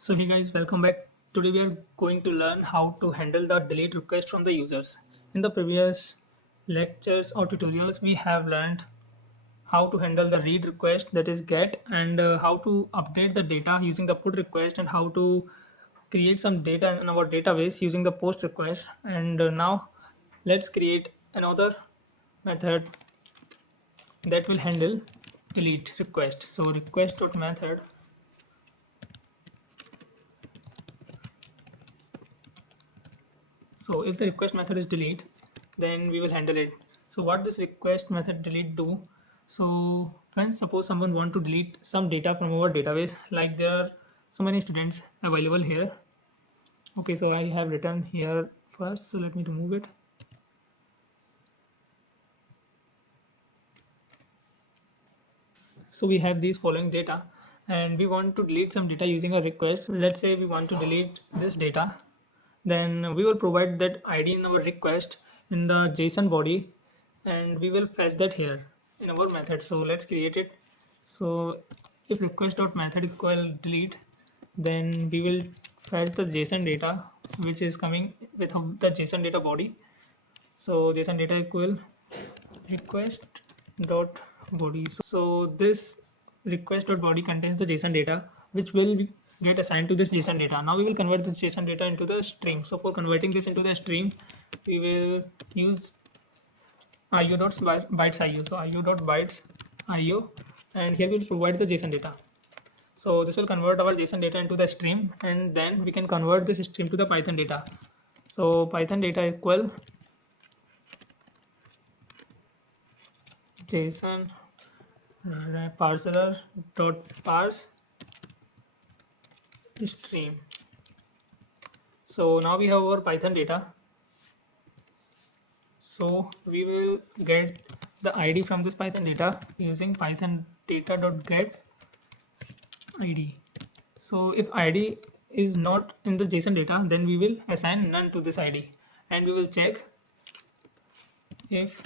So hey guys, welcome back. Today we are going to learn how to handle the delete request from the users. In the previous lectures or tutorials, we have learned how to handle the read request, that is get, and how to update the data using the put request, and how to create some data in our database using the post request. And now let's create another method that will handle delete request. So request.method. So if the request method is delete, then we will handle it. So what this request method delete do? So when suppose someone want to delete some data from our database, like there are so many students available here. Okay, so I have written here first. So let me remove it. So we have these following data and we want to delete some data using a request. Let's say we want to delete this data, then we will provide that ID in our request in the JSON body, and we will fetch that here in our method. So let's create it. So if request.method equal delete, then we will fetch the JSON data which is coming with the JSON data body. So JSON data equal request dot body. So this request dot body contains the JSON data which will get assigned to this JSON data. Now we will convert this JSON data into the stream. So for converting this into the stream, we will use io.bytes io. So io.bytes io, and here we'll provide the JSON data. So this will convert our JSON data into the stream, and then we can convert this stream to the Python data. So Python data equal JSON parser dot parse stream. So now we have our Python data. So we will get the ID from this Python data using Python data dot get ID. So if ID is not in the JSON data, then we will assign none to this ID, and we will check if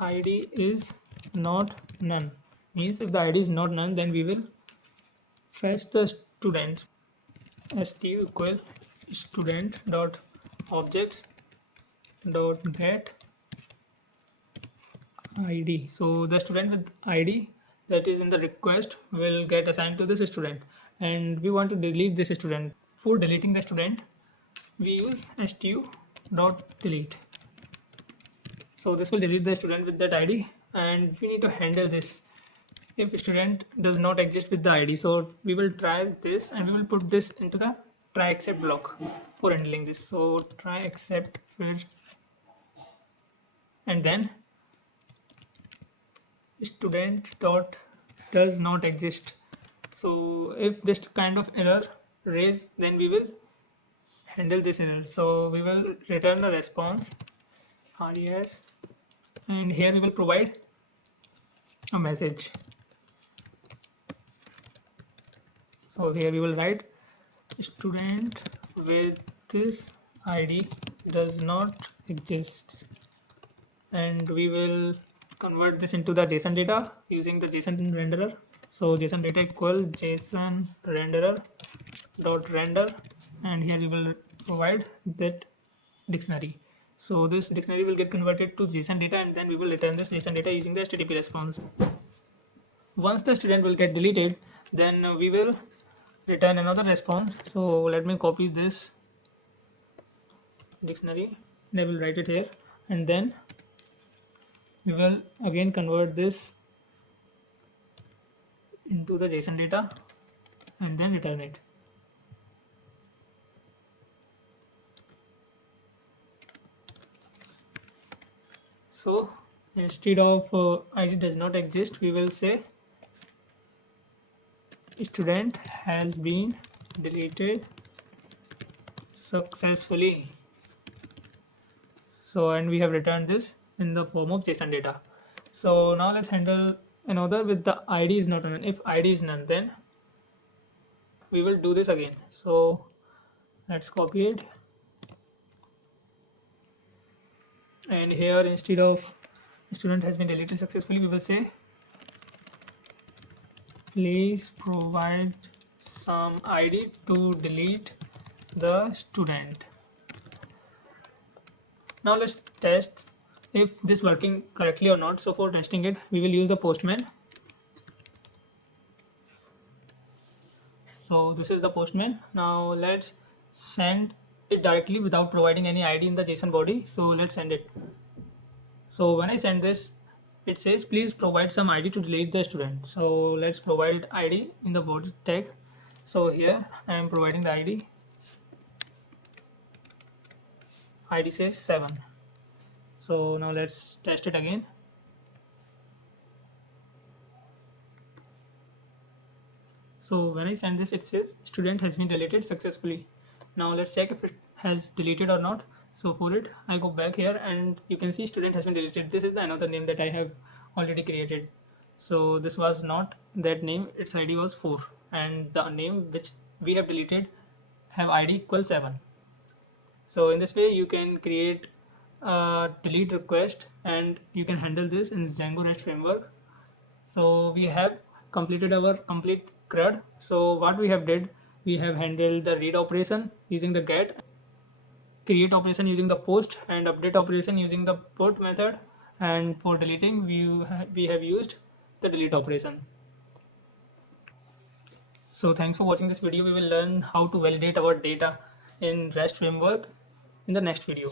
ID is not none. Means if the ID is not none, then we will fetch the student. stu equal student dot objects dot get ID. So the student with ID that is in the request will get assigned to this student, and we want to delete this student. For deleting the student, we use stu dot delete. So this will delete the student with that ID, and we need to handle this if student does not exist with the ID. So we will try this, and we will put this into the try except block for handling this. So try except with, and then student dot does not exist. So if this kind of error raise, then we will handle this error. So we will return a response res, and here we will provide a message. So here we will write student with this ID does not exist, and we will convert this into the JSON data using the JSON renderer. So JSON data equal JSON renderer dot render, and here we will provide that dictionary. So this dictionary will get converted to JSON data, and then we will return this JSON data using the HTTP response. Once the student will get deleted, then we will return another response. So let me copy this dictionary and I will write it here, and then we will again convert this into the JSON data and then return it. So instead of ID does not exist, we will say student has been deleted successfully. So, and we have returned this in the form of JSON data. So now let's handle another with the ID is not none. If ID is none, then we will do this again. So let's copy it, and here instead of student has been deleted successfully, we will say please provide some ID to delete the student. Now let's test if this working correctly or not. So for testing it, we will use the Postman. So this is the Postman. Now let's send it directly without providing any ID in the JSON body. So let's send it. So when I send this, it says please provide some ID to delete the student. So let's provide ID in the body tag. So here I am providing the ID. ID says 7. So now let's test it again. So when I send this, it says student has been deleted successfully. Now let's check if it has deleted or not. So for it, I go back here and you can see student has been deleted. This is the another name that I have already created. So this was not that name, its ID was 4, and the name which we have deleted have ID equals 7. So in this way you can create a delete request and you can handle this in Django REST framework. So we have completed our complete CRUD. So what we have did, we have handled the read operation using the get, create operation using the post, and update operation using the put method, and for deleting we have used the delete operation. So thanks for watching this video. We will learn how to validate our data in REST framework in the next video.